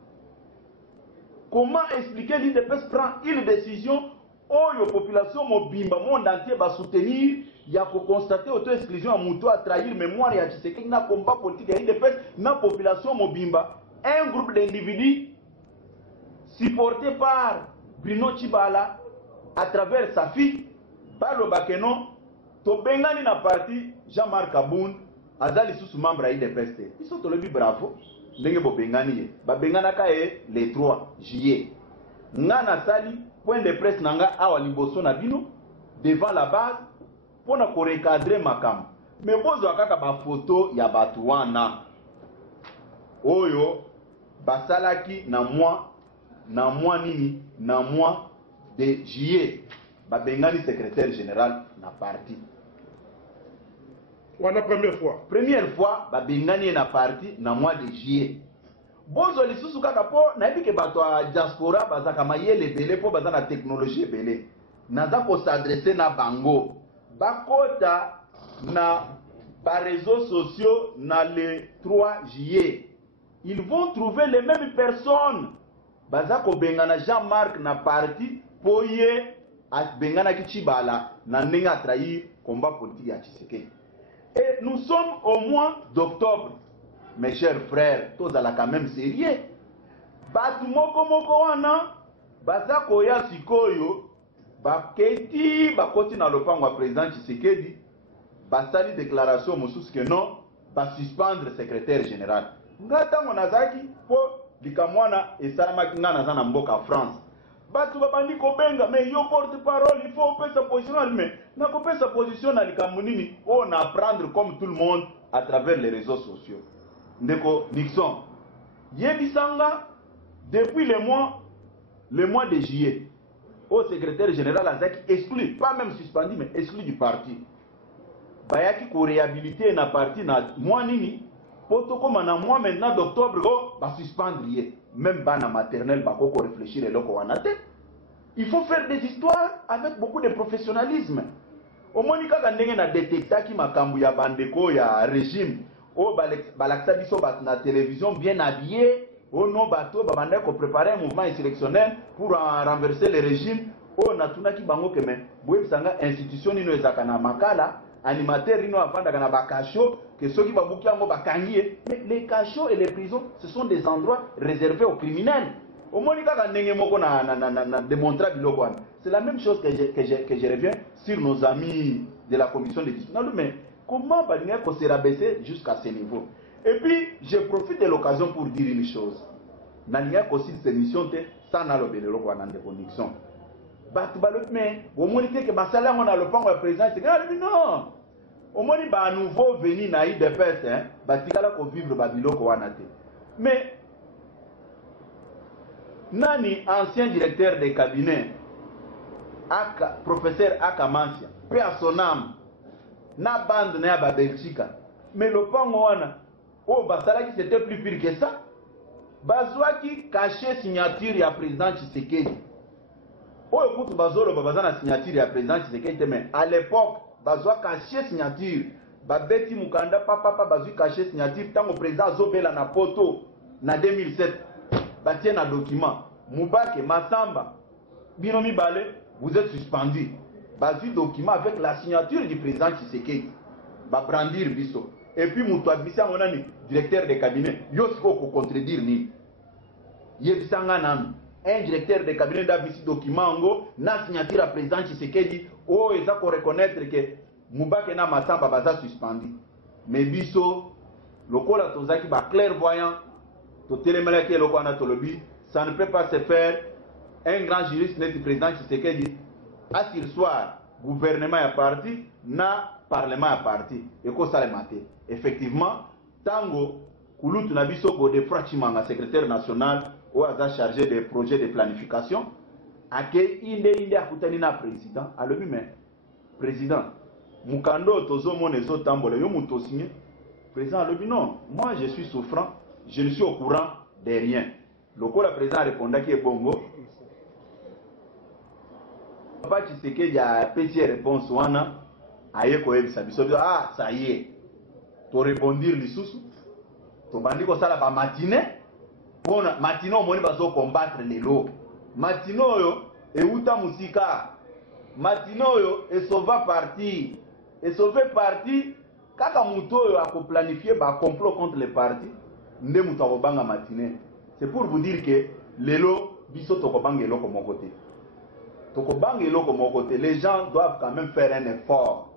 Comment expliquer l'IDPS prend une décision oyo population mobimba monde entier va soutenir ya ko constater auto exclusion ya muto a trahir mémoire ya Tshisekedi na combat politique ya IDPS na population mobimba un groupe d'individus supporté par Bruno Tshibala à travers sa fille par le Bakeno to bengani na parti Jean-Marc Aboun azali sous membre ya IDPS. Ils sont le bravo ndenge bo bengani ye ba bengana ka e le 3 juillet ngana sali point de presse nanga awa liboso na bino devant la base pona ko recadrer makam mais bozo akaka ba photo ya batu wana oyo basalaki na mois nini na mois de juillet babengani secrétaire général na parti wana première fois babengani na parti na mois de juillet bozo lisusu kaka po nayebi ke bato ya diaspora bazaka mayele ebele po baza na technologie ebele naza kosadresse na bango bakota na bareseaux sociaux na le 3 juillet ils vont trouver les mêmes personnes bazako bengana Jean-Marc na parti poye bengana ki Tshibala na ndenge a trahir combat politique ya Tshisekedi. Et nous sommes au mois d'octobre mes chers frères tous ala quand même sérieux batu moko wana bazako ya sikoyo baketi bakoti na lopango ya président Tshisekedi basali déclaration mosusu que non basuspendre secrétaire général ngatango nazaki po likamwana esalamaki nga naza na mboka France batu babandi kobenga mais yo porte parole il faut pesa position mais na kopesa position na likambo nini on apprendre comme tout le monde à travers les réseaux sociaux ndeko Nixon yebisanga depuis le mois de juillet au secrétaire général azaki exclu pas même suspendu mais exclu du parti bayaki ko réhabiliter na parti na mois nini poto koma na mois maintenant d'octobre ba suspendre ye même bana maternelle bakoko réfléchir eloko wana te. Il faut faire des histoires avec beaucoup de professionnalisme. Omoni kaka ndenge na détectaki makambu ya bandeko ya régime o balakisa biso bat na télévision bien habillé o no bato babanda ko préparer un mouvement insurrectionnel pour renverser le régime o natunaki bango keme boyebisanga institution nino ezaka na makala animateur ino avandaka na bakacho que ceux qui babuki yango bakangi mais les cachots et les prisons ce sont des endroits réservés aux criminels. Omoni kaka ndenge moko na démontrer biloko wana. C'est la même chose que je reviens sur nos amis de la commission de discipline. Non mais comment balinga ko se rabaisser jusqu'à ce niveau? Et puis je profite de l'occasion pour dire une chose. Nalinga ko si cette mission te sana lobelelo ko wana de connexion. Batu balot mais omoni te ke basala ngona lopango ya président c'est non. Omoni ba nouveau venu na IDPS hein, batikala ko vivre ba biloko wana te. Mais nani ancien directeur de cabinet aka professeur Akamansia paix à son âme na bande na ba Belgique mais le pango wana o basalaki c'était plus pire que ça bazwaki caché signature ya président Tshisekedi oyo kutu bazoloba baza na signature ya président Tshisekedi mais à l'époque bazwa caché signature babeti mukanda papa bazwi caché signature tango président azobela na poto na 2007 batie na document Mubake Masamba bino mibale vous êtes suspendu bazwi document avec la signature du président Tshisekedi babrandir biso et puis mutu abisa ngonani directeur de cabinet yo siko ko contredire ni yebisanga nanu un directeur de cabinet d'abisi document ngo na signature à président Tshisekedi o eza ko reconnaître que Mubake na Masamba baza suspendu mais biso lokola tozaki ba clairvoyant to telemelaki eloko na tolobi ça ne peut pas se faire un grand juriste net président Tshisekedi à s'il soit gouvernement à parti na parlement à parti et ko sale maté effectivement tango kulutu na biso ko de Frachimanga secrétaire national ou a chargé des projets de planification ake inde akutani na président alobi mais président mukando tozo monezo tambola yo muto signé président alobi non moi je suis souffrant je ne suis au courant de rien lokola président répondaki ebongo papa Tshisekedi a petit réponse wana aye ko ebisa biso ah ça y est to répondre lisusu to bandi ko sala ba matinée pona matinée omoni bazo combattre lelo matinée oyo euta musika matinée oyo esova parti esove parti kaka muto oyo ako planifier ba complot contre les partis nde muto akobanga matinée c'est pour vous dire que lelo biso to kobanga eloko mon côté to kobanga eloko mon côté les gens doivent quand même faire un effort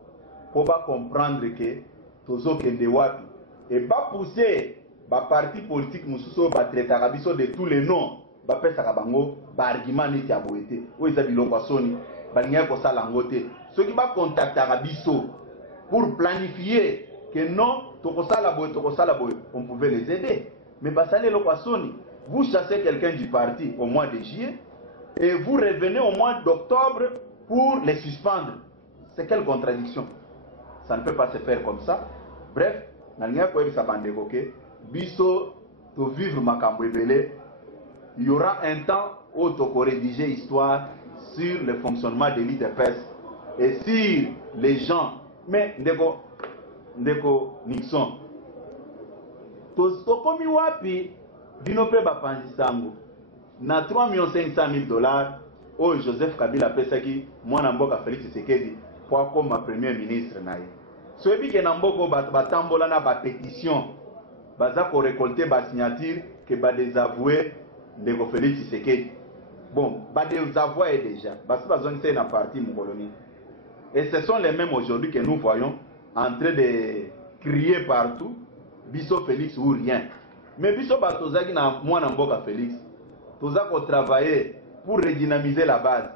pour pas comprendre que tozo kende wapi et pas pousser ba parti politique mususu ba traiter biso de tous les noms ba pesa ka bango ba argument neti ya boete o eza biloko soni ba linga ko sala ngote ceux qui ba contacter biso pour planifier que non to ko sala boye on pouvait les aider mais ba sala eloko soni vous chassez quelqu'un du parti au mois de juillet et vous revenez au mois d'octobre pour les suspendre. C'est quelle contradiction? Ça ne peut pas se faire comme ça. Bref, biso to vivre makambo ebele, il y aura un temps où tu peux rédiger histoire sur le fonctionnement de l'IDPS et sur les gens. Mais ndeko Nixon to komi wapi bino pe bapanzi sango na 3,500,000 $, oh Joseph Kabila pesaki mwana mboka Félix Tshisekedi pour comme premier ministre naye. So ebi ke na mboko batambola na ba pétition baza ko récolter ba signature que ba désavouer ndeko Félix Tshisekedi. Bon, ba désavouer déjà parce que bazon c'est na parti mongoloni. Et ce sont les mêmes aujourd'hui que nous voyons en train de crier partout biso Félix ou rien. Mais biso batozaki na mwana mboka Félix toza ko travailler pour redynamiser la base.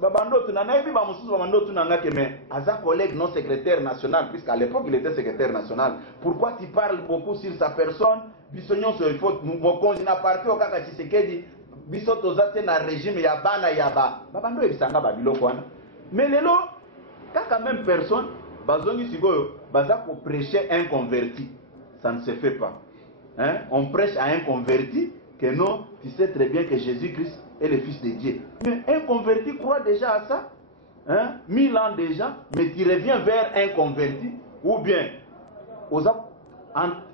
Babando tunanayebi ba mususu babando tunanga que mais aza collègue non secrétaire national puisqu'à l'époque il était secrétaire national. Pourquoi tu parles beaucoup sur sa personne? Biso nyonso il faut mokonzi na parti o kaka Tshisekedi biso toza te na régime ya bana ya ba. Babando ebisanga ba biloko wana. Mais lelo kaka même personne bazongi sikoyo baza ko prêcher un converti. Ça ne se fait pas. Hein? On prêche à un converti que non, tu sais très bien que Jésus-Christ est le Fils de Dieu. Mais un converti croit déjà à ça. Hein? 1000 ans déjà, mais tu reviens vers un converti, ou bien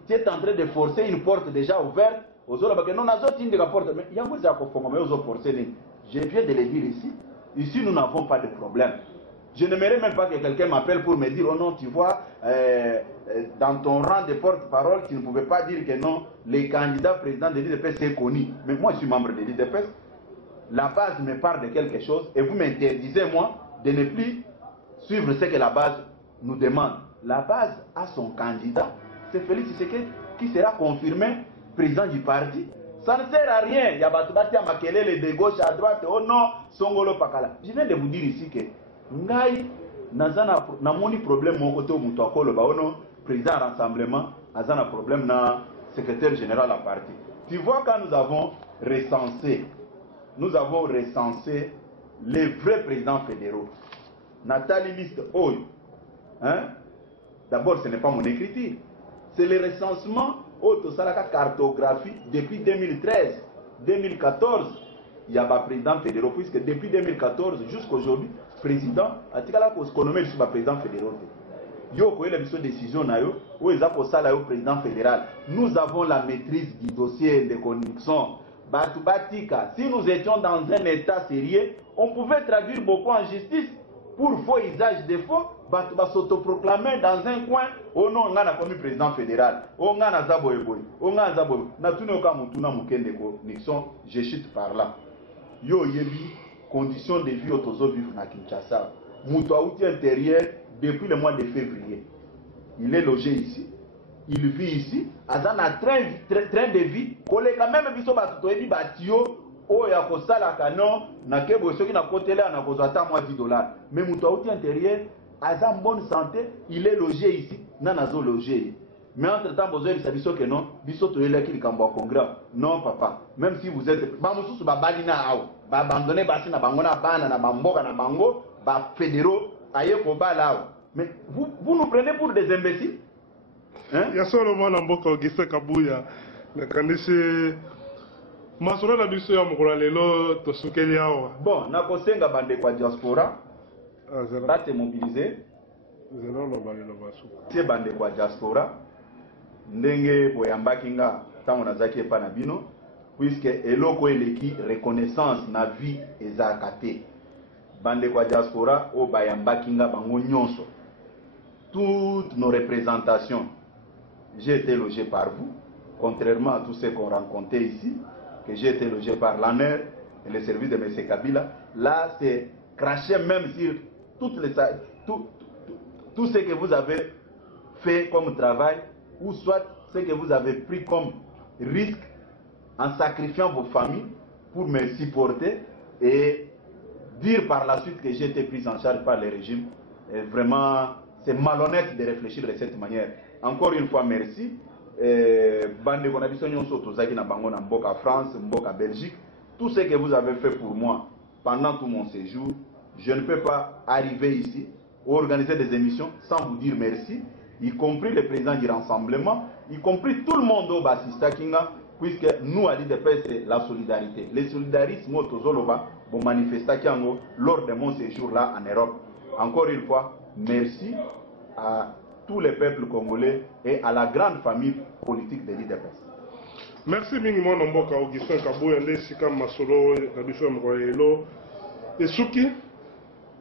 tu es en train de forcer une porte déjà ouverte, aux autres, non, la porte, mais il y a je viens de le dire ici. Ici, nous n'avons pas de problème. Je n'aimerais même pas que quelqu'un m'appelle pour me dire, oh non, tu vois, dans ton rang de porte-parole, tu ne pouvais pas dire que non, les candidats présidents de l'IDPS c'est connu. Mais moi, je suis membre de l'IDPS. La base me parle de quelque chose et vous m'interdisez, moi, de ne plus suivre ce que la base nous demande. La base a son candidat, c'est Félix Tshisekedi, qui sera confirmé président du parti. Ça ne sert à rien. Il y a Batoubatia Makelele de gauche à droite, oh non, Songolo Pakala. Je viens de vous dire ici que ngai nazana na moni problème mon côté muto akolo ba ono président rassemblement azana problème na secrétaire général à parti. Tu vois quand nous avons recensé les vrais présidents fédéraux. Nathalie liste oyo. Hein? D'abord ce n'est pas mon écriture. C'est le recensement auto salaka cartographie depuis 2013, 2014. il y a un président fédéral, puisque depuis 2014 jusqu'à aujourd'hui, président, a dit qu'il y a un président fédéral. Yo ko une décision na yo ou eza ko sala yo président fédéral. Nous avons la maîtrise du dossier de conviction. Batika, si nous étions dans un état sérieux, on pouvait traduire beaucoup en justice pour faux usage de faux. Batuba s'autoproclamer dans un coin. Oh non, on a commis président fédéral. Oh on a zaboy boy. Oh on a zaboy. Na tuni oka mutuna mukende ko Nixon. Je chute par là. Yo yebi conditions de vie autozo vivre na Kinshasa. Mutu outil intérieur. Depuis le mois de février, il est logé ici, il vit ici, azan a train de vie, collègue même biso batutoyebi batio, o ya kosala kano, na kebo soki na kotele na kozata moins $10. Mais mutuauti intérieur, azan bonne santé, il est logé ici, nanazo logé. Mais entre temps, besoin de biso que non, biso toyele ki likambo congrès. Non papa, même si vous êtes, ba mususu ba balina ao, ba abandonner basi na bango na bana na bamboka na bango, ba fédéraux. Mais vous nous prenez pour des imbéciles? Il y a seulement un mboka Augustin Kabuya. Bon, na kosenga bande kwa diaspora. Bate mobiliser. C'est bande kwa diaspora. Ndenge boyambaki nga tango nazaki epa na bino, puisque eloko eleki reconnaissance na vie ezakate. Bande kwa diaspora o bayambaki nga bango nyonso. Toutes nos représentations, j'ai été logé par vous, contrairement à tous ceux qu'on rencontrait ici, que j'ai été logé par l'ANER et le service de M. Kabila. Là, c'est craché même sur tout ce que vous avez fait comme travail, ou soit ce que vous avez pris comme risque en sacrifiant vos familles pour me supporter et dire par la suite que j'ai été pris en charge par le régime. Et vraiment, c'est malhonnête de réfléchir de cette manière. Encore une fois, merci. Bande Konabisonyon Sotozaki na Bango na Mboka France, Mboka Belgique, tout ce que vous avez fait pour moi pendant tout mon séjour, je ne peux pas arriver ici, organiser des émissions sans vous dire merci, y compris le président du rassemblement, y compris tout le monde au Bassista Kinga, puisque nous, à l'IDP, c'est la solidarité. Le solidarisme au Tozoloba, bon manifesta Kiango, lors de mon séjour là en Europe. Encore une fois, merci à tous les peuples congolais et à la grande famille politique de l'IDPS. Merci minimum Mboka Augustin Kabuya Ndesika Masolo Nabiso Mkoyelo Esuki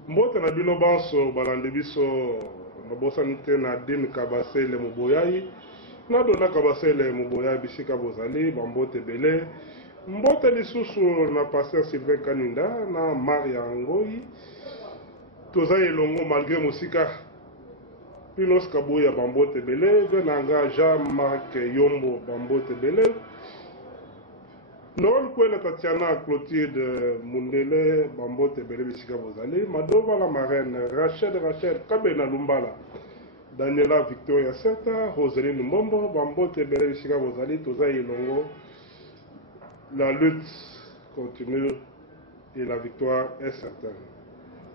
Mbote na bino banso balande biso nabosanite na Din Kabasele Muboyai na dona Kabasele Muboyai bisika bozali bambote bele mbote lisusu na pasteur Sylvain Kaninda na Maria Ngoi toza elongo malgré musika Pinos Kabuya bambote bele venanga Jean-Marc Yombo bambote bele non kwela Tatiana Clotilde Mundele bambote bele bisika bozali Madova la marraine Rachel Kabena Lumbala Daniela Victoria Seta Roseline Mbombo bambote bele bisika bozali toza elongo la lutte continue et la victoire est certaine.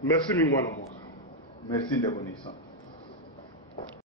Merci Mingwana Mboka. Merci de connaissance.